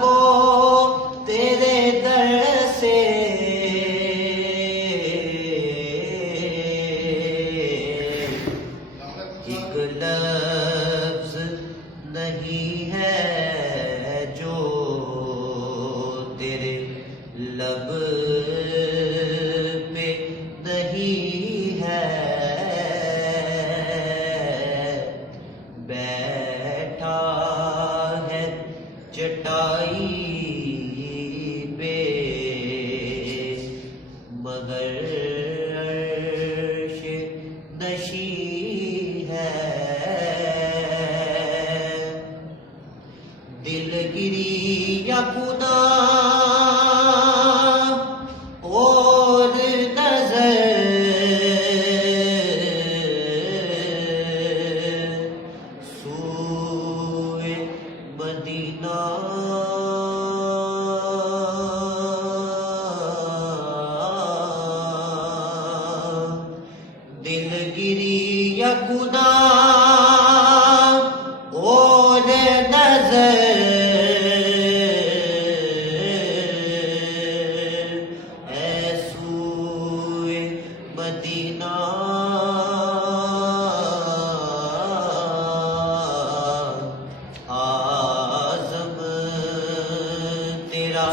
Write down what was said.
کو تیرے در سے ایک لفظ نہیں ہے جو تیرے لب پہ نہیں ہے، بیٹھا ہے چٹائی پہ مگر عرش نشیں ہے، دل گری یا خدا اور نظر سوئے مدینہ دل گری یا خدا اور نظر اے سوئے مدینہ آزم تیرا